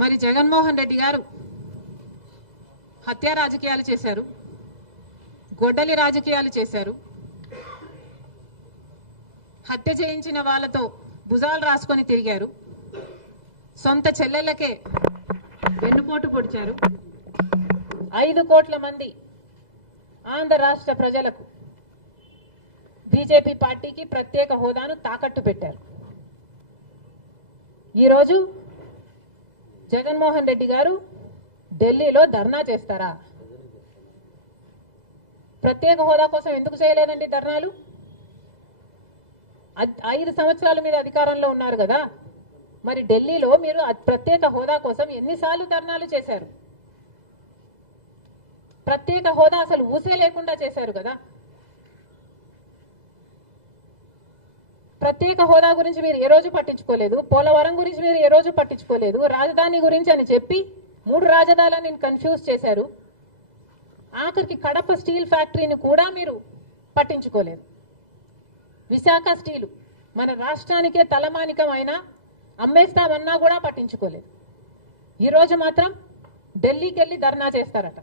మరి జగన్మోహన్ రెడ్డి గారు హత్య రాజకీయాలు చేశారు, గొడ్డలి రాజకీయాలు చేశారు, హత్య చేయించిన వాళ్ళతో భుజాలు రాసుకొని తిరిగారు, సొంత చెల్లెళ్ళకే వెన్నుపోటు పొడిచారు, 5 కోట్ల మంది ఆంధ్ర రాష్ట్ర ప్రజలకు బీజేపీ పార్టీకి ప్రత్యేక హోదాను తాకట్టు పెట్టారు. ఈరోజు జగన్మోహన్ రెడ్డి గారు ఢిల్లీలో ధర్నా చేస్తారా? ప్రత్యేక హోదా కోసం ఎందుకు చేయలేదండి ధర్నాలు? 5 సంవత్సరాల మీద అధికారంలో ఉన్నారు కదా, మరి ఢిల్లీలో మీరు ప్రత్యేక హోదా కోసం ఎన్నిసార్లు ధర్నాలు చేశారు? ప్రత్యేక హోదా అసలు ఊసే లేకుండా చేశారు కదా. ప్రత్యేక హోదా గురించి మీరు ఏ రోజు పట్టించుకోలేదు, పోలవరం గురించి మీరు ఏ రోజు పట్టించుకోలేదు, రాజధాని గురించి అని చెప్పి 3 రాజధానులను కన్ఫ్యూజ్ చేశారు. ఆఖరికి కడప స్టీల్ ఫ్యాక్టరీని కూడా మీరు పట్టించుకోలేదు. విశాఖ స్టీలు మన రాష్ట్రానికే తలమానికమైన అమ్మేస్తామన్నా కూడా పట్టించుకోలేదు. ఈరోజు మాత్రం ఢిల్లీకి వెళ్ళి ధర్నా చేస్తారట.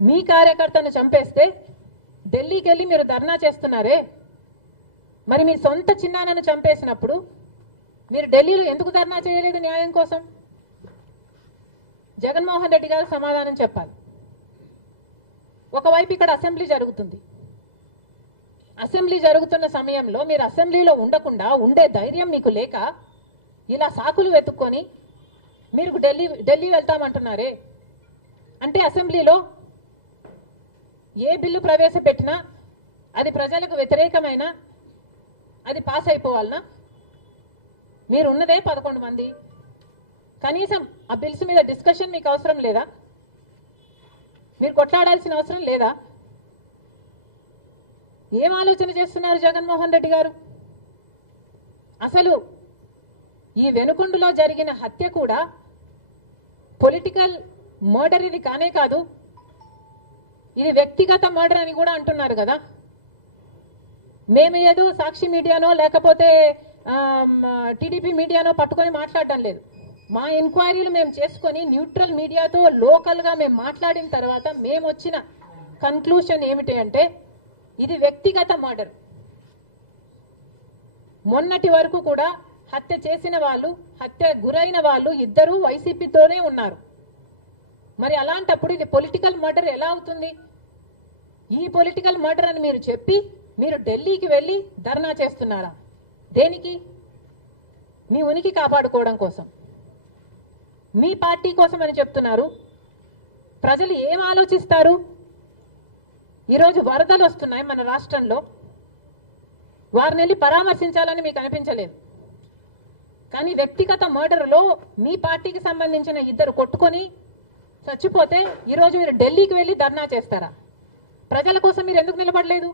మీ కార్యకర్తను చంపేస్తే ఢిల్లీకి వెళ్ళి మీరు ధర్నా చేస్తున్నారే, మరి మీ సొంత చిన్నాన్నను చంపేసినప్పుడు మీరు ఢిల్లీలో ఎందుకు ధర్నా చేయలేదు న్యాయం కోసం? జగన్మోహన్ రెడ్డి గారు సమాధానం చెప్పాలి. ఒకవైపు ఇక్కడ అసెంబ్లీ జరుగుతుంది. అసెంబ్లీ జరుగుతున్న సమయంలో మీరు అసెంబ్లీలో ఉండకుండా ఉండే ధైర్యం మీకు లేక ఇలా సాకులు వెతుక్కొని మీరు ఢిల్లీ వెళ్తామంటున్నారే, అంటే అసెంబ్లీలో ఏ బిల్లు ప్రవేశపెట్టినా అది ప్రజలకు వ్యతిరేకమైన అది పాస్ అయిపోవాలనా? మీరు ఉన్నదే 11 మంది, కనీసం ఆ బిల్స్ మీద డిస్కషన్ మీకు అవసరం లేదా? మీరు కొట్లాడాల్సిన అవసరం లేదా? ఏం ఆలోచన చేస్తున్నారు జగన్మోహన్ రెడ్డి గారు? అసలు ఈ వెనుకొండలో జరిగిన హత్య కూడా పొలిటికల్ మర్డర్ ఇది కానే కాదు, ఇది వ్యక్తిగత మర్డర్ అని కూడా అంటున్నారు కదా. మేము ఏదో సాక్షి మీడియానో లేకపోతే టీడీపీ మీడియానో పట్టుకొని మాట్లాడటం లేదు. మా ఎంక్వైరీలు మేము చేసుకొని న్యూట్రల్ మీడియాతో లోకల్గా మేము మాట్లాడిన తర్వాత మేము వచ్చిన కన్క్లూషన్ ఏమిటి అంటే ఇది వ్యక్తిగత మర్డర్. మొన్నటి వరకు కూడా హత్య చేసిన వాళ్ళు, హత్య గురైన వాళ్ళు ఇద్దరూ వైసీపీతోనే ఉన్నారు. మరి అలాంటప్పుడు ఇది పొలిటికల్ మర్డర్ ఎలా అవుతుంది? ఈ పొలిటికల్ మర్డర్ అని మీరు చెప్పి మీరు ఢిల్లీకి వెళ్ళి ధర్నా చేస్తున్నారా? దేనికి? మీ ఉనికి కాపాడుకోవడం కోసం, మీ పార్టీ కోసం అని చెప్తున్నారు. ప్రజలు ఏం ఆలోచిస్తారు? ఈరోజు వరదలు వస్తున్నాయి మన రాష్ట్రంలో, వారిని వెళ్ళి పరామర్శించాలని మీకు అనిపించలేదు. కానీ వ్యక్తిగత మర్డర్లో మీ పార్టీకి సంబంధించిన 2 కొట్టుకొని చచ్చిపోతే ఈరోజు మీరు ఢిల్లీకి వెళ్ళి ధర్నా చేస్తారా? ప్రజల కోసం మీరు ఎందుకు నిలబడలేదు?